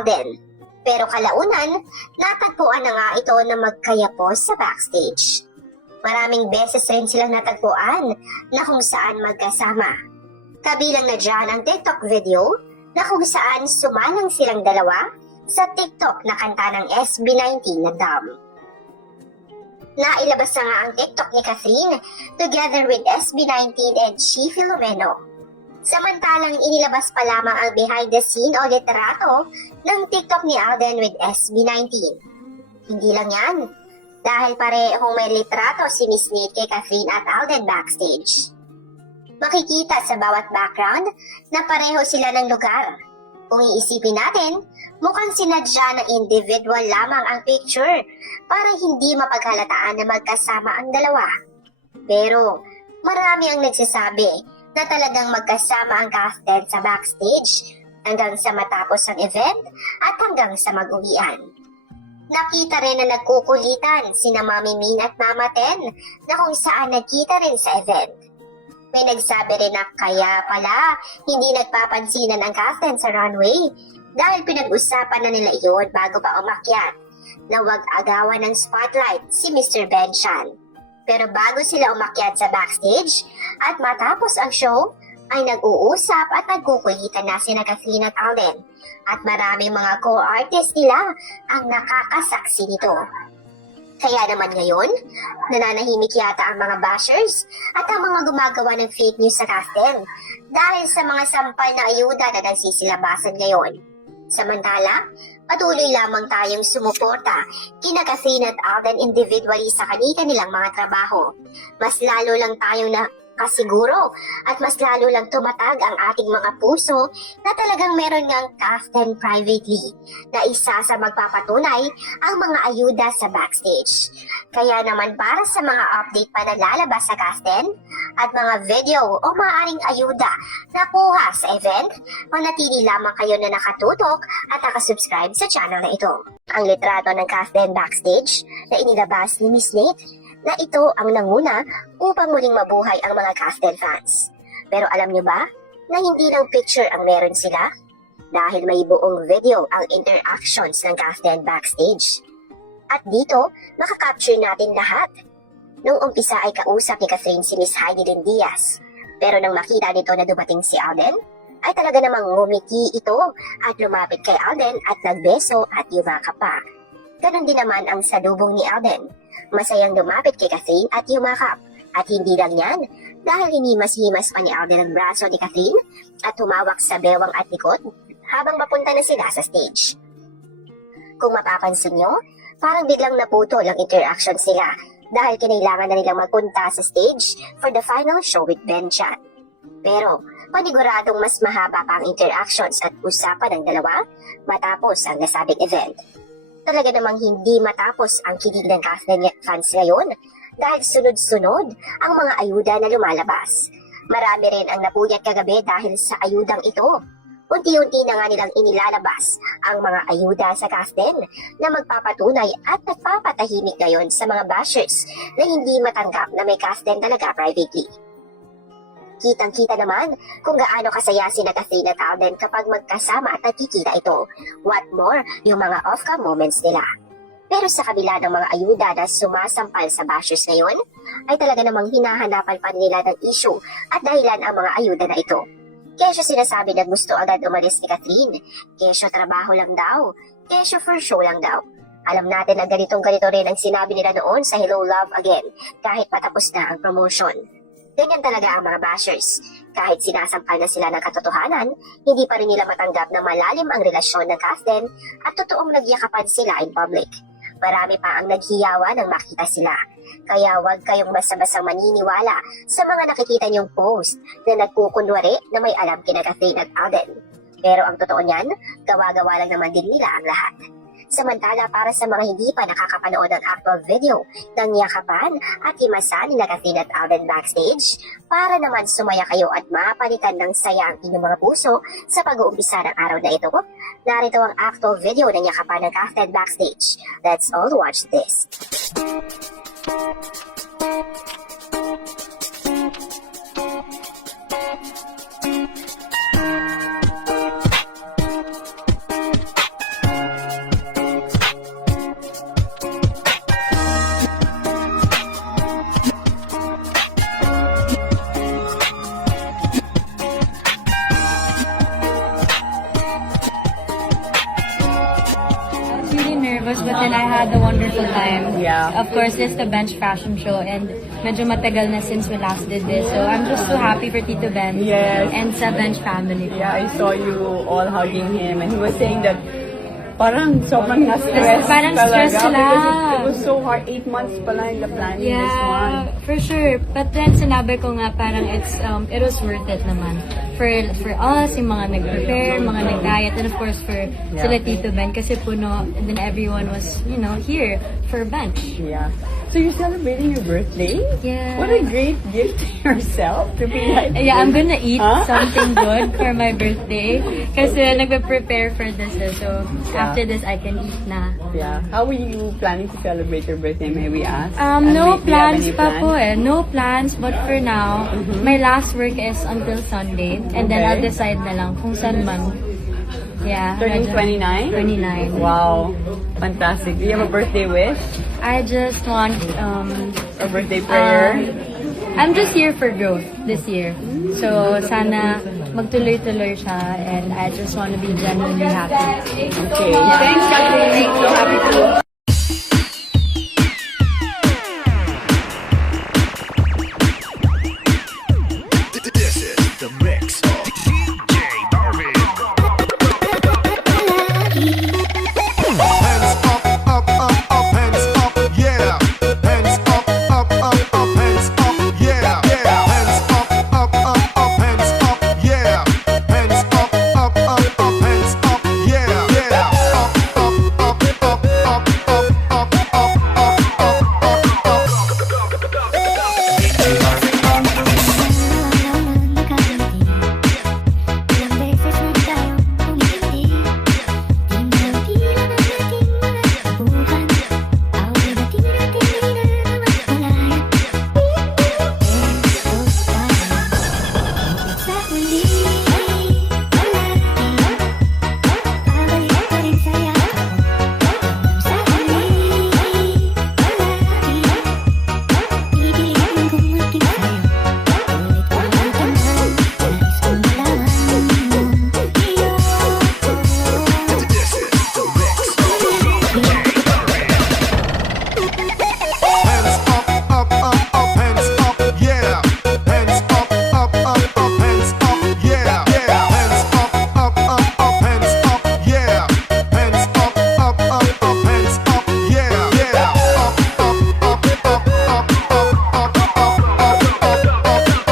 Alden. Pero kalaunan, natagpuan na nga ito na magkayapos sa backstage. Maraming beses rin silang natagpuan na kung saan magkasama. Kabilang na dyan ang TikTok video na kung saan sumalang silang dalawa sa TikTok na kanta ng SB19 na Dumb. Nailabas na nga ang TikTok ni Catherine together with SB19 and Chi Filomeno. Samantalang inilabas pa lamang ang behind the scene o litrato ng TikTok ni Alden with SB19. Hindi lang yan, dahil parehong may litrato si Miss Nate kay Catherine at Alden backstage. Makikita sa bawat background na pareho sila ng lugar. Kung iisipin natin, mukhang sinadya ng individual lamang ang picture para hindi mapaghalataan na magkasama ang dalawa. Pero marami ang nagsasabi na talagang magkasama ang cast sa backstage hanggang sa matapos ang event at hanggang sa mag-uwian. Nakita rin na nagkukulitan sina Mami Min at Mama Ten na kung saan nagkita rin sa event. May nagsabi rin na kaya pala hindi nagpapansinan ang cast sa runway dahil pinag-usapan na nila iyon bago pa umakyat na wag agawan ng spotlight si Mr. Benchan. Pero bago sila umakyat sa backstage at matapos ang show, ay nag-uusap at nagkukulitan na sina Catherine at Alden at maraming mga co-artist nila ang nakakasaksi nito. Kaya naman ngayon, nananahimik yata ang mga bashers at ang mga gumagawa ng fake news sa casting dahil sa mga sampal na ayuda na nagsisilabasan ngayon. Samantala, patuloy lamang tayong sumuporta kina Catherine at Alden individually sa kanilang mga trabaho. Mas lalo lang tayong kasiguro at mas lalo lang tumatag ang ating mga puso na talagang meron ngang Kaften privately na isa sa magpapatunay ang mga ayuda sa backstage. Kaya naman para sa mga update pa na lalabas sa Kaften at mga video o maaaring ayuda na kuha sa event, manatili lamang kayo na nakatutok at nakasubscribe sa channel na ito. Ang litrato ng Kaften backstage na inilabas ni Miss Nate na ito ang nanguna upang muling mabuhay ang mga Kaften fans. Pero alam nyo ba na hindi lang picture ang meron sila? Dahil may buong video ang interactions ng Kaften backstage. At dito, makakapture natin lahat. Nung umpisa ay kausap ni Catherine si Miss Heidi Lynn Diaz. Pero nang makita nito na dumating si Alden, ay talaga namang ngumiti ito at lumapit kay Alden at nagbeso at yumakap pa. Ganon din naman ang salubong ni Alden. Masayang lumapit kay Catherine at yumakap. At hindi lang yan, dahil hinimas-himas pa ni Alden ang braso ni Catherine at tumawak sa bewang at likod habang papunta na sila sa stage. Kung mapapansin nyo, parang biglang naputol ang interaction sila dahil kinailangan na nilang magpunta sa stage for the final show with Benchan. Pero paniguradong mas mahaba pa ang interactions at usapan ng dalawa matapos ang nasabing event. Talaga namang hindi matapos ang kilig ng Kaften fans ngayon dahil sunod-sunod ang mga ayuda na lumalabas. Marami rin ang napuyat kagabi dahil sa ayudang ito. Unti-unti na nga nilang inilalabas ang mga ayuda sa Kaften na magpapatunay at nagpapatahimik ngayon sa mga bashers na hindi matanggap na may Kaften talaga privately. Kitang-kita naman kung gaano kasaya sina Catherine at Alden kapag magkasama at nakikita ito. What more, yung mga off-cam moments nila. Pero sa kabila ng mga ayuda na sumasampal sa bashers ngayon, ay talaga namang hinahanapan pa nila ng issue at dahilan ang mga ayuda na ito. Kesyo sinasabi na gusto agad umalis ni Catherine. Kesyo trabaho lang daw. Kesyo for show lang daw. Alam natin na ganitong-ganito rin ang sinabi nila noon sa Hello Love Again kahit patapos na ang promotion. Ganyan talaga ang mga bashers. Kahit sinasampal na sila ng katotohanan, hindi pa rin nila matanggap na malalim ang relasyon ng Kaften at totoong nagyakapan sila in public. Marami pa ang naghiyawa nang makita sila. Kaya huwag kayong basta-bastang maniniwala sa mga nakikita niyong post na nagkukunwari na may alam kina Catherine at Alden. Pero ang totoo niyan, gawa-gawa lang naman din nila ang lahat. Samantala para sa mga hindi pa nakakapanood ng actual video ng yakapan at himasan ni Catherine at Alden backstage, para naman sumaya kayo at mapalitan ng saya ang inyong mga puso sa pag-uumpisa ng araw na ito, narito ang actual video ng yakapan ng Kaften backstage. Let's all watch this. had a wonderful time. Yeah. Of course, it's the Bench Fashion Show and medyo matagal na since we last did this. So I'm just so happy for Tito Ben Yes. and sa Bench family. Yeah, I saw you all hugging him and he was saying that parang sobrang na-stress Parang talaga stress sila. because it was so hard. 8 months pala in the planning this one. Yeah, for sure. But then sinabi ko nga parang it was worth it naman. For us, yung mga nag-prepare, mga nag-diet, and of course for sila Tito Ben kasi puno, and then everyone was, here for Bench. Yeah. So you're celebrating your birthday? Yeah. What a great gift to yourself to be like. Yeah, I'm gonna eat Huh? something good for my birthday kasi nagpe-prepare for this. So after this, I can eat na. Yeah. How are you planning to celebrate your birthday? May we ask? No Do you have plans any pa plans? po eh. No plans, but for now, my last work is until Sunday. And then Okay. I'll decide na lang kung saan man. Yeah. Turning medyo- 29? 29. Wow. Fantastic. Do you have a birthday wish? I just want, Or birthday prayer? I'm just here for growth this year. So, sana magtuloy-tuloy siya and I just want to be genuinely happy. Okay. Thanks, Kathleen. So happy to This is the mix of DJ Darvin. Hands up, up, up, up, hands up, yeah. Hands up, up, up, up, hands up, yeah, yeah. Hands up, up, up, up, hands up, yeah. Hands up, up, up, up, hands up, yeah, yeah. Up, up, up, up, up, up, up, up, up, up, This is the mix of DJ Darvin. hands up, up, up, up, hands up, yeah. Hands up, up, up, up, hands up, yeah, yeah. Hands up, up, up, up, hands up, yeah. Hands up, up, up, up, hands up, yeah, yeah. Up, up, up, up, up, up, up, up, up,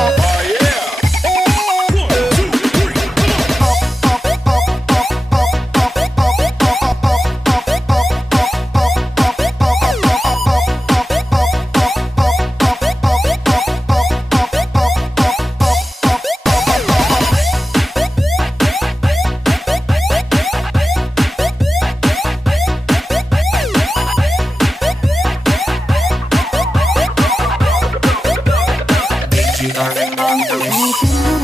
Oh yeah. 1, 2, 3. Darling,